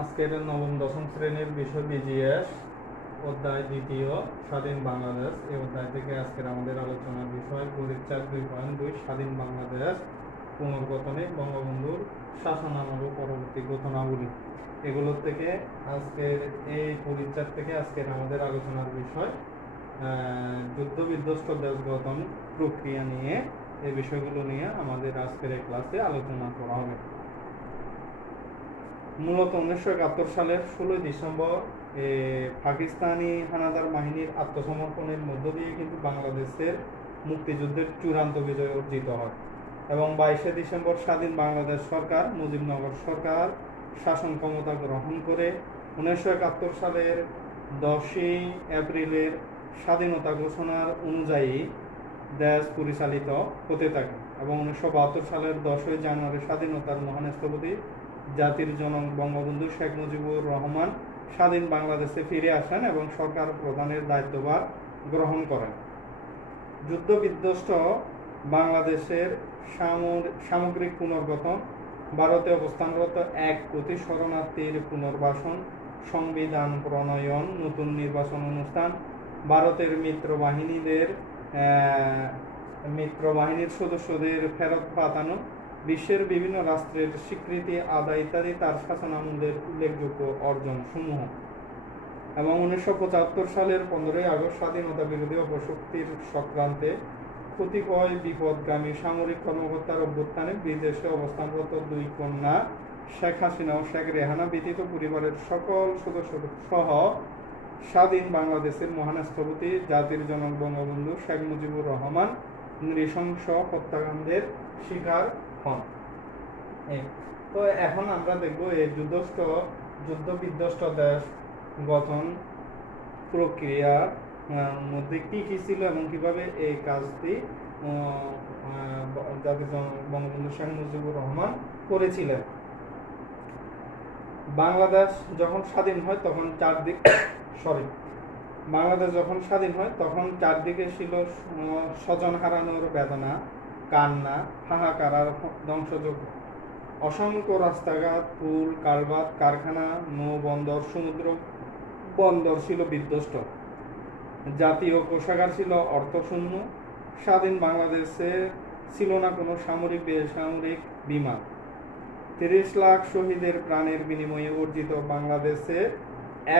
আজকের নবম দশম শ্রেণীর বিষয় বিজিএস অধ্যায় দ্বিতীয় স্বাধীন বাংলাদেশ। এই অধ্যায় থেকে আজকের আমাদের আলোচনার বিষয় পরীক্ষা 2.2 স্বাধীন বাংলাদেশ পুনর্গঠনে বঙ্গবন্ধুর শাসনামল ও পরবর্তী ঘটনাবলী। এগুলোর থেকে আজকের এই পরীক্ষার থেকে আজকের আমাদের আলোচনার বিষয় যুদ্ধ বিধ্বস্ত দেশ গঠন প্রক্রিয়া নিয়ে। এই বিষয়গুলো নিয়ে আমাদের আজকের এই ক্লাসে আলোচনা করা হবে। মূলত 1971 সালের 16 ডিসেম্বর পাকিস্তানি হানাদার বাহিনীর আত্মসমর্পণের মধ্য দিয়ে কিন্তু বাংলাদেশের মুক্তিযুদ্ধের চূড়ান্ত বিজয় অর্জিত হয় এবং 22শে ডিসেম্বর স্বাধীন বাংলাদেশ সরকার মুজিবনগর সরকার শাসন ক্ষমতা গ্রহণ করে 1971 সালের 10ই এপ্রিলের স্বাধীনতা ঘোষণার অনুযায়ী দেশ পরিচালিত হতে থাকে এবং 1972 সালের 10ই জানুয়ারি স্বাধীনতার মহান স্থপতি জাতির জনক বঙ্গবন্ধু শেখ মুজিবুর রহমান স্বাধীন বাংলাদেশে ফিরে আসেন এবং সরকার প্রধানের দায়িত্বভার গ্রহণ করেন। যুদ্ধ বিধ্বস্ত বাংলাদেশের সামগ্রিক পুনর্গঠন, ভারতে অবস্থানরত 1 কোটি শরণার্থীর পুনর্বাসন, সংবিধান প্রণয়ন, নতুন নির্বাচন অনুষ্ঠান, ভারতের মিত্রবাহিনীর সদস্যদের ফেরত পাঠানো, বিশ্বের বিভিন্ন রাষ্ট্রের স্বীকৃতি আদায় ইত্যাদি তার শাসনামলের উল্লেখযোগ্য অর্জন সমূহ। এবং 1975 সালের 15ই আগস্ট স্বাধীনতা বিরোধী অপশক্তির চক্রান্তে কতিপয় বিপদগামী সামরিক কর্মকর্তার অভ্যুত্থানে বিদেশে অবস্থানরত 2 কন্যা শেখ হাসিনা ও শেখ রেহানা ব্যতীত পরিবারের সকল সদস্য সহ স্বাধীন বাংলাদেশের মহান স্থপতি জাতির জনক বঙ্গবন্ধু শেখ মুজিবুর রহমান নৃশংস হত্যাকাণ্ডের শিকার হন। তো এখন আমরা দেখব এই যুদ্ধ বিধ্বস্ত দেশ গঠন প্রক্রিয়ার মধ্যে কি কি ছিল এবং কিভাবে এই কাজটি জাতির জনক বঙ্গবন্ধু শেখ মুজিবুর রহমান করেছিলেন। বাংলাদেশ যখন স্বাধীন হয় তখন চারদিকে ছিল স্বজন হারানোর বেদনা, কান্না, হাহাকার আর ধ্বংসযজ্ঞ। অসংখ্য রাস্তাঘাট, পুল, কালভার্ট, কারখানা, নৌবন্দর, সমুদ্র বন্দর ছিল বিধ্বস্ত। জাতীয় কোষাগার ছিল অর্থশূন্য। স্বাধীন বাংলাদেশে ছিল না কোনো সামরিক বেসামরিক বিমান। 30 লাখ শহীদের প্রাণের বিনিময়ে অর্জিত বাংলাদেশে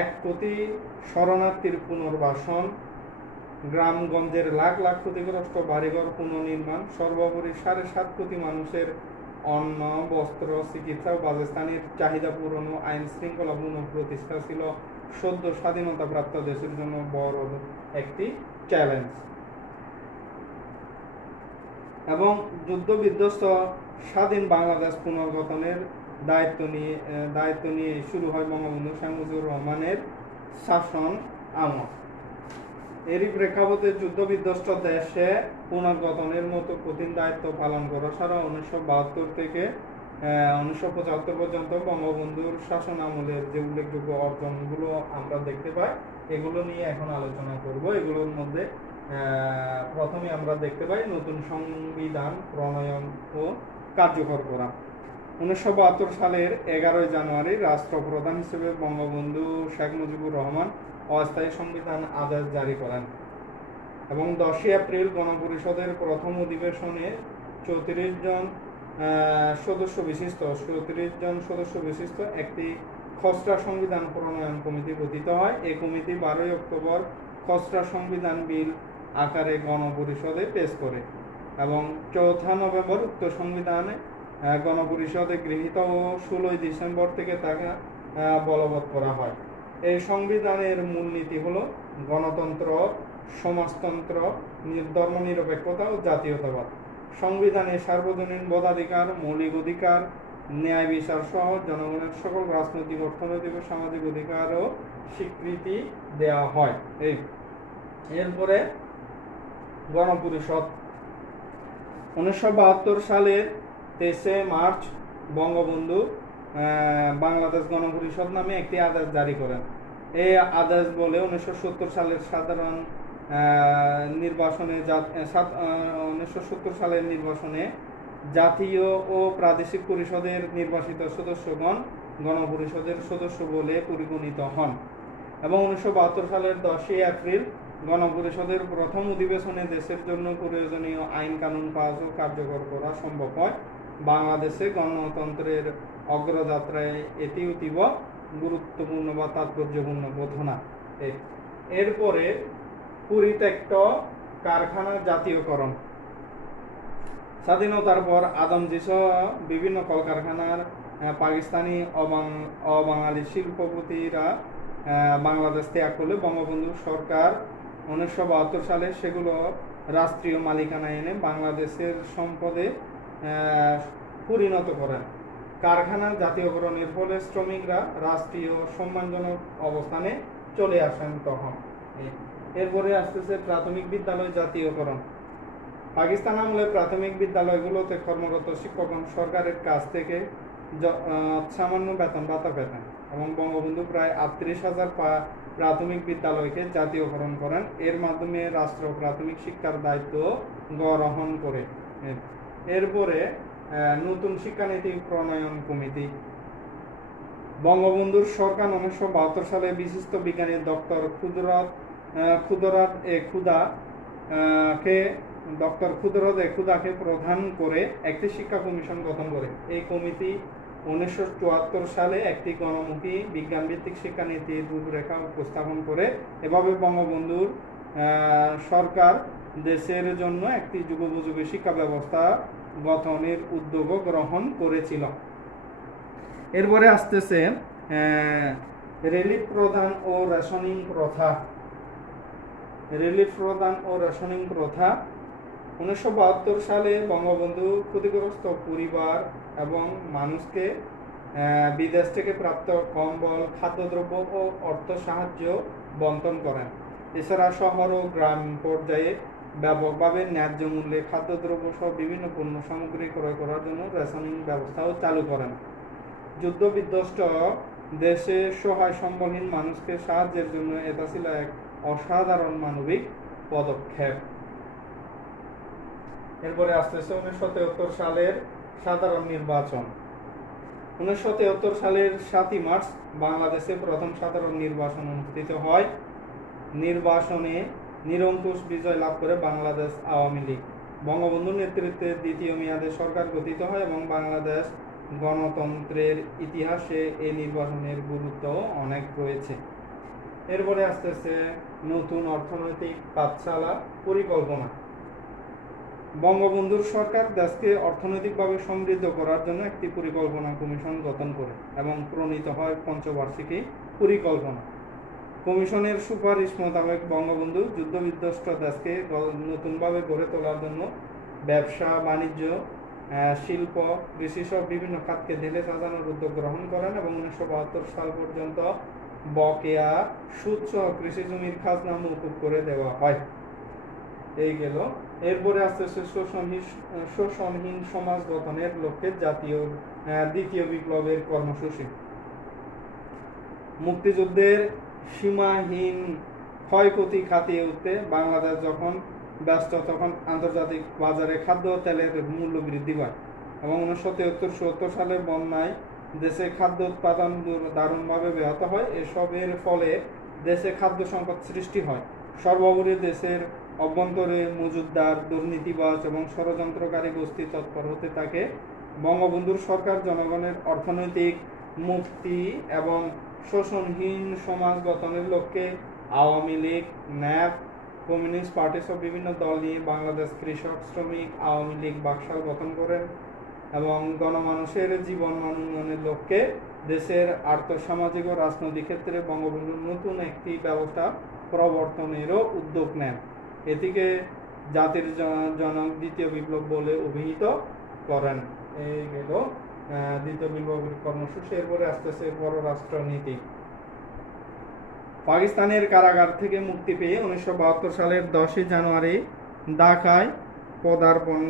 1 কোটি শরণার্থীর পুনর্বাসন, গ্রামগঞ্জের লাখ লাখ ক্ষতিগ্রস্ত বাড়িঘর পুনর্নির্মাণ, সর্বোপরি 7.5 কোটি মানুষের অন্ন, বস্ত্র, চিকিৎসা ও বাসস্থানের চাহিদা পূরণ ও আইন শৃঙ্খলা পুনঃপ্রতিষ্ঠা ছিল সদ্য স্বাধীনতাপ্রাপ্ত দেশের জন্য বড় একটি চ্যালেঞ্জ। এবং যুদ্ধ বিধ্বস্ত স্বাধীন বাংলাদেশ পুনর্গঠনের দায়িত্ব নিয়ে শুরু হয় বঙ্গবন্ধু শেখ মুজিবুর রহমানের শাসন আমল। এরই প্রেক্ষাপটে যুদ্ধ বিধ্বস্ত দেশে পুনর্গঠনের মতো কঠিন দায়িত্ব পালন করা ছাড়া 1972 থেকে 1975 পর্যন্ত বঙ্গবন্ধুর শাসন আমলের যে উল্লেখযোগ্য অর্জনগুলো আমরা দেখতে পাই, এগুলো নিয়ে এখন আলোচনা করব। এগুলোর মধ্যে প্রথমে আমরা দেখতে পাই নতুন সংবিধান প্রণয়ন ও কার্যকর করা। 1972 সালের 11 জানুয়ারি রাষ্ট্রপ্রধান হিসেবে বঙ্গবন্ধু শেখ মুজিবুর রহমান অস্থায়ী সংবিধান আদেশ জারি করেন এবং 10 এপ্রিল গণপরিষদের প্রথম অধিবেশনে 34 জন সদস্য বিশিষ্ট একটি খসড়া সংবিধান প্রণয়ন কমিটি গঠিত হয়। এই কমিটি 12 অক্টোবর খসড়া সংবিধান বিল আকারে গণপরিষদে পেশ করে এবং 4 নভেম্বর উক্ত সংবিধানে গণপরিষদে গৃহীত ও 16 ডিসেম্বর থেকে তাকে বলবৎ করা হয়। এই সংবিধানের মূলনীতি হলো গণতন্ত্র, সমাজতন্ত্র, ধর্মনিরপেক্ষতা ও জাতীয়তাবাদ। সংবিধানে সার্বজনীন ভোটাধিকার, মৌলিক অধিকার, ন্যায় বিচার সহ জনগণের সকল রাজনৈতিক, অর্থনৈতিক ও সামাজিক অধিকারও স্বীকৃতি দেওয়া হয়। এরপরে গণপরিষদ 1972 সালের 23 মার্চ বঙ্গবন্ধু বাংলাদেশ গণপরিষদ নামে একটি আদেশ জারি করেন। এই আদেশ বলে 1970 সালের সাধারণ নির্বাচনে জাতীয় ও প্রাদেশিক পরিষদের নির্বাচিত সদস্যগণ গণপরিষদের সদস্য বলে পরিগণিত হন এবং 1972 সালের 10 এপ্রিল গণপরিষদের প্রথম অধিবেশনে দেশের জন্য প্রয়োজনীয় আইন কানুন পাস ও কার্যকর করা সম্ভব হয়। বাংলাদেশে গণতন্ত্রের অগ্রযাত্রায় এটি অতীব গুরুত্বপূর্ণ বা তাৎপর্যপূর্ণ ঘটনা। এরপরে পরিত্যক্ত কারখানা জাতীয়করণ। স্বাধীনতার পর আদমজী সহ বিভিন্ন কলকারখানার পাকিস্তানি অবাঙালি শিল্পপতিরা বাংলাদেশ ত্যাগ করলে বঙ্গবন্ধু সরকার 1972 সালে সেগুলো রাষ্ট্রীয় মালিকানা এনে বাংলাদেশের সম্পদে পরিণত করেন। কারখানা জাতীয়করণের ফলে শ্রমিকরা রাষ্ট্রীয় সম্মানজনক অবস্থানে চলে আসেন তখন। এরপরে আসতেছে প্রাথমিক বিদ্যালয় জাতীয়করণ। পাকিস্তান আমলে প্রাথমিক বিদ্যালয়গুলোতে কর্মরত শিক্ষকগণ সরকারের কাছ থেকে সামান্য বেতন ভাতা পেতেন এবং বঙ্গবন্ধু প্রায় 38,000 প্রাথমিক বিদ্যালয়কে জাতীয়করণ করেন। এর মাধ্যমে রাষ্ট্র প্রাথমিক শিক্ষার দায়িত্ব গ্রহণ করে। এরপরে নতুন শিক্ষানীতি প্রণয়ন কমিটি। বঙ্গবন্ধুর সরকার 1972 সালে বিশিষ্ট বিজ্ঞানী ডক্টর খুদরত খুদাকে প্রধান করে একটি শিক্ষা কমিশন গঠন করে। এই কমিটি 1974 সালে একটি গণমুখী বিজ্ঞানভিত্তিক শিক্ষানীতির রূপরেখা উপস্থাপন করে। এভাবে বঙ্গবন্ধুর সরকার দেশের জন্য একটি যুগোপযোগী শিক্ষা ব্যবস্থা গঠনের উদ্যোগ গ্রহণ করেছিল। এরপরে আসতেছে রিলিফ প্রদান ও রেশনিং প্রথা। 1972 সালে বঙ্গবন্ধু ক্ষতিগ্রস্ত পরিবার এবং মানুষকে বিদেশ থেকে প্রাপ্ত কম্বল, খাদ্যদ্রব্য ও অর্থ সাহায্য বন্টন করেন। এছাড়া শহর ও গ্রাম পর্যায়ে ব্যাপকভাবে ন্যায্য মূল্যে খাদ্যদ্রব্য সহ বিভিন্ন পণ্য সামগ্রী ক্রয় করার জন্য রেশনিং ব্যবস্থাও চালু করেন। যুদ্ধ বিধ্বস্ত দেশে সহায় সম্বলহীন মানুষকে সাহায্যের জন্য এটা ছিল এক অসাধারণ মানবিক পদক্ষেপ। এরপরে আসতেছে 1973 সালের সাধারণ নির্বাচন। 1973 সালের 7 মার্চ বাংলাদেশে প্রথম সাধারণ নির্বাচন অনুষ্ঠিত হয়। নির্বাচনে নিরঙ্কুশ বিজয় লাভ করে বাংলাদেশ আওয়ামী লীগ। বঙ্গবন্ধুর নেতৃত্বে দ্বিতীয় মেয়াদে সরকার গঠিত হয় এবং বাংলাদেশ গণতন্ত্রের ইতিহাসে এই নির্বাচনের গুরুত্ব অনেক রয়েছে। এরপরে আসতেছে নতুন অর্থনৈতিক পাঠশালা পরিকল্পনা। বঙ্গবন্ধুর সরকার দেশকে অর্থনৈতিকভাবে সমৃদ্ধ করার জন্য একটি পরিকল্পনা কমিশন গঠন করে এবং প্রণীত হয় পঞ্চবার্ষিকী পরিকল্পনা। কমিশনের সুপারিশ মোতাবেক বঙ্গবন্ধু যুদ্ধবিধ্বস্ত দেশকে নতুনভাবে গড়ে তোলার জন্য ব্যবসা, বাণিজ্য, শিল্প, কৃষি সহ বিভিন্ন খাতকে ঢেলে সাজানোর উদ্যোগ গ্রহণ করেন এবং 1972 সাল পর্যন্ত বকেয়া সুদ সহ কৃষি জমির খাজনা মওকুফ করে দেওয়া হয়। এই গেল। এরপরে আসতেছে শোষণহীন সমাজ গঠনের লক্ষ্যে দ্বিতীয় বিপ্লবের কর্মসূচি। মুক্তিযুদ্ধের সীমাহীন ক্ষয়ক্ষতি কাটিয়ে উঠতে বাংলাদেশ যখন ব্যস্ত, তখন আন্তর্জাতিক বাজারে খাদ্য ও তেলের মূল্য বৃদ্ধি পায় এবং 1973-74 সালের বন্যায় দেশে খাদ্য উৎপাদন দারুণভাবে ব্যাহত হয়। এসবের ফলে দেশে খাদ্য সংকট সৃষ্টি হয়। সর্বোপরি দেশের অভ্যন্তরে মজুতদার, দুর্নীতিবাজ এবং ষড়যন্ত্রকারী গোষ্ঠী তৎপর হতে থাকে। বঙ্গবন্ধুর সরকার জনগণের অর্থনৈতিক মুক্তি এবং শোষণহীন সমাজ গঠনের লক্ষ্যে Awami League, nap, communist party সহ বিভিন্ন দল নিয়ে বাংলাদেশ কৃষক শ্রমিক আওয়ামী লীগ বাকশাল গঠন করেন এবং গণমানুষের জীবন মান উন্নয়নের লক্ষ্যে দেশের আর্থসামাজিক ও রাজনৈতিক ক্ষেত্রে বঙ্গবন্ধুর নতুন একটি ব্যবস্থা প্রবর্তনেরও উদ্যোগ নেন। এটিকে জাতির জনক দ্বিতীয় বিপ্লব বলে অভিহিত করেন। এই গেল দ্বিতীয় বিপ্লবের কর্মসূচি। এরপরে আসতেছে পররাষ্ট্রনীতি। পাকিস্তানের কারাগার থেকে মুক্তি পেয়ে 1972 সালের 10 জানুয়ারি ঢাকায় পদার্পণ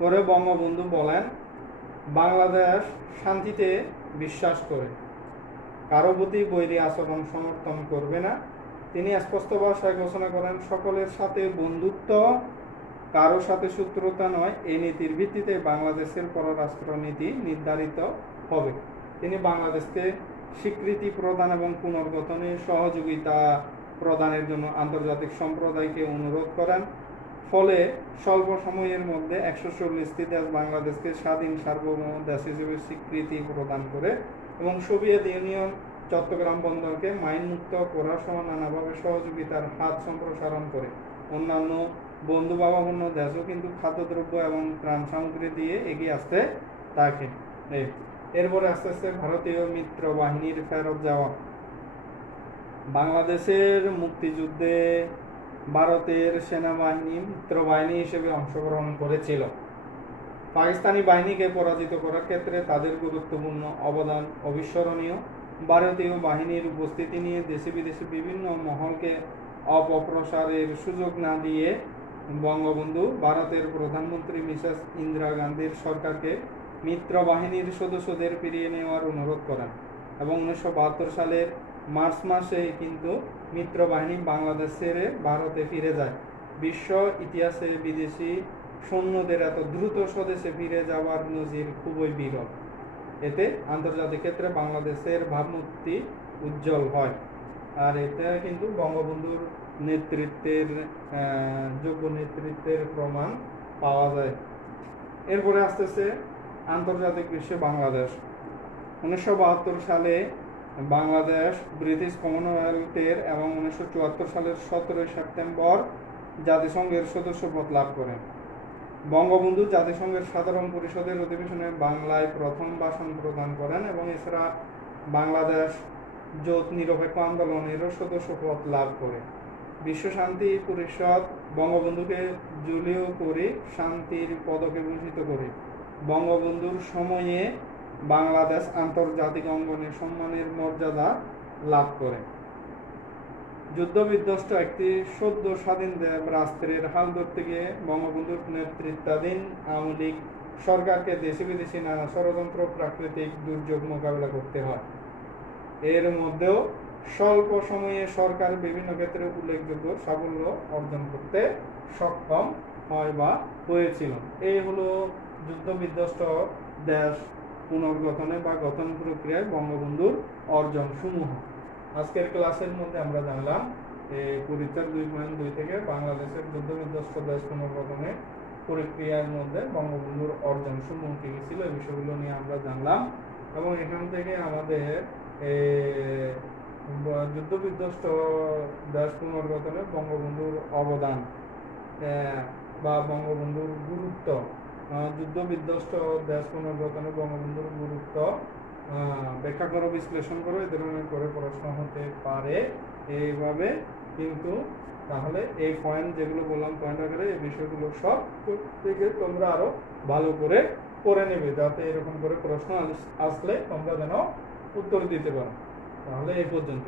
করে বঙ্গবন্ধু বলেন, বাংলাদেশ শান্তিতে বিশ্বাস করে, কারো প্রতি বৈরী আচরণ সমর্থন করবে না। তিনি স্পষ্ট ভাষায় ঘোষণা করেন, সকলের সাথে বন্ধুত্ব কারো সাথে শত্রুতা নয়, এই নীতির ভিত্তিতে বাংলাদেশের পররাষ্ট্র নীতি নির্ধারিত হবে। তিনি বাংলাদেশকে স্বীকৃতি প্রদান এবং পুনর্গঠনে সহযোগিতা প্রদানের জন্য আন্তর্জাতিক সম্প্রদায়কে অনুরোধ করেন। ফলে স্বল্প সময়ের মধ্যে 140টি দেশ বাংলাদেশকে স্বাধীন সার্বভৌম দেশ হিসেবে স্বীকৃতি প্রদান করে এবং সোভিয়েত ইউনিয়ন চট্টগ্রাম বন্দরকে মাইনমুক্ত করার সহ নানাভাবে সহযোগিতার হাত সম্প্রসারণ করে। অন্যান্য বন্ধুভাবাপন্ন দেশও কিন্তু খাদ্যদ্রব্য এবং ত্রাণ সামগ্রী দিয়ে এগিয়ে আসতে থাকে। এরপরে আস্তে আস্তে ভারতীয় মিত্র বাহিনীর ফেরত যাওয়া। বাংলাদেশের মুক্তিযুদ্ধে ভারতের সেনাবাহিনী মিত্রবাহিনী হিসেবে অংশগ্রহণ করেছিল। পাকিস্তানি বাহিনীকে পরাজিত করার ক্ষেত্রে তাদের গুরুত্বপূর্ণ অবদান অবিস্মরণীয়। ভারতীয় বাহিনীর উপস্থিতি নিয়ে দেশে বিদেশে বিভিন্ন মহলকে অপপ্রচারের সুযোগ না দিয়ে বঙ্গবন্ধু ভারতের প্রধানমন্ত্রী মিসেস ইন্দিরা গান্ধীর সরকারকে মিত্র বাহিনীর সদস্যদের ফিরিয়ে নেওয়ার অনুরোধ করেন এবং 1972 সালের মার্চ মাসে কিন্তু মিত্র বাহিনী বাংলাদেশ ছেড়ে ভারতে ফিরে যায়। বিশ্ব ইতিহাসে বিদেশি সৈন্যদের এত দ্রুত স্বদেশে ফিরে যাওয়ার নজির খুবই বিরল। এতে আন্তর্জাতিক ক্ষেত্রে বাংলাদেশের ভাবমূর্তি উজ্জ্বল হয়। আর এটা কিন্তু বঙ্গবন্ধুর নেতৃত্বের যোগ্য নেতৃত্বের প্রমাণ পাওয়া যায়। এরপরে আসতেছে আন্তর্জাতিক বিশ্বে বাংলাদেশ। 1972 সালে বাংলাদেশ ব্রিটিশ কমনওয়েলথের এবং 1974 সালের 17 সেপ্টেম্বর জাতিসংঘের সদস্যপদ লাভ করেন। বঙ্গবন্ধু জাতিসংঘের সাধারণ পরিষদের অধিবেশনে বাংলায় প্রথম ভাষণ প্রদান করেন এবং এছাড়া বাংলাদেশ জোট নিরপেক্ষ আন্দোলনেরও সদস্যপদ লাভ করে। বিশ্ব শান্তি পরিষদ বঙ্গবন্ধুকে জুলিও করে শান্তির পদকে ভূষিত করে। বঙ্গবন্ধুর সময়ে বাংলাদেশ আন্তর্জাতিক অঙ্গনে সম্মানের মর্যাদা লাভ করে। যুদ্ধবিধ্বস্ত একটি সদ্য স্বাধীন রাষ্ট্রের হাল ধরতে গিয়ে বঙ্গবন্ধুর নেতৃত্বাধীন আওয়ামী লীগ সরকারকে দেশে বিদেশে নানা ষড়যন্ত্র প্রাকৃতিক দুর্যোগ মোকাবিলা করতে হয়। এর মধ্যেও স্বল্প সময়ে সরকার বিভিন্ন ক্ষেত্রে উল্লেখযোগ্য সাফল্য অর্জন করতে সক্ষম হয় বা হয়েছিল। এই হলো যুদ্ধবিধ্বস্ত দেশ পুনর্গঠনে বা গঠন প্রক্রিয়ায় বঙ্গবন্ধুর অর্জন সমূহ। আজকের ক্লাসের মধ্যে আমরা জানলাম পরিচয় 2.2 থেকে বাংলাদেশের যুদ্ধবিধ্বস্ত দেশ পুনর্গঠনে প্রক্রিয়ার মধ্যে বঙ্গবন্ধুর অর্জন সমূহ কি ছিল এই বিষয়গুলো নিয়ে আমরা জানলাম এবং এখান থেকে আমাদের যুদ্ধবিধ্বস্ত দেশ পুনর্গঠনে বঙ্গবন্ধুর অবদান বা বঙ্গবন্ধুর গুরুত্ব, যুদ্ধবিধ্বস্ত দেশ পুনর্গঠনে বঙ্গবন্ধুর গুরুত্ব ব্যাখ্যা করো, বিশ্লেষণ করো, এই ধরনের করে প্রশ্ন হতে পারে এইভাবে। কিন্তু তাহলে এই পয়েন্ট যেগুলো বললাম পয়েন্ট আকারে এই বিষয়গুলো সব থেকে তোমরা আরো ভালো করে পড়ে নেবে, যাতে এরকম করে প্রশ্ন আসলে তোমরা যেন উত্তর দিতে পারো। তাহলে এই পর্যন্ত।